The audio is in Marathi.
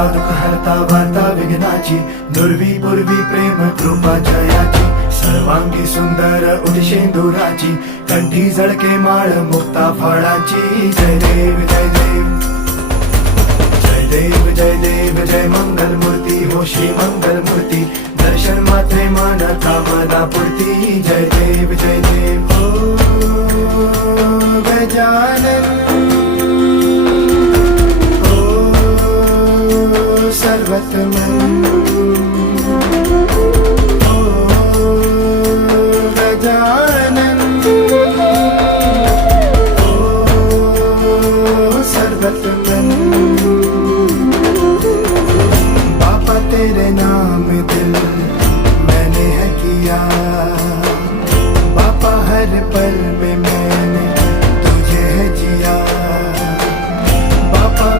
हरता दुःख हरता वार्ता विघ्नाची, दुर्वी पूर्वी प्रेम कृपा जयाची, सर्वांगी सुंदर उदिशेंदुराची, कंठी झळके माळ मुक्ता फळाची. जय देव जय देव जय देव जय देव जय मंगल मूर्ती हो श्री मंगल मूर्ती, दर्शन मात्रे मन कामना पूर्ती. जय देव जय देव हो गजानन हो सर्वतमन हो गजानन हो सर्वतमन. बाबा तेरे नाम दिल मैंने है किया, बाबा हर पल में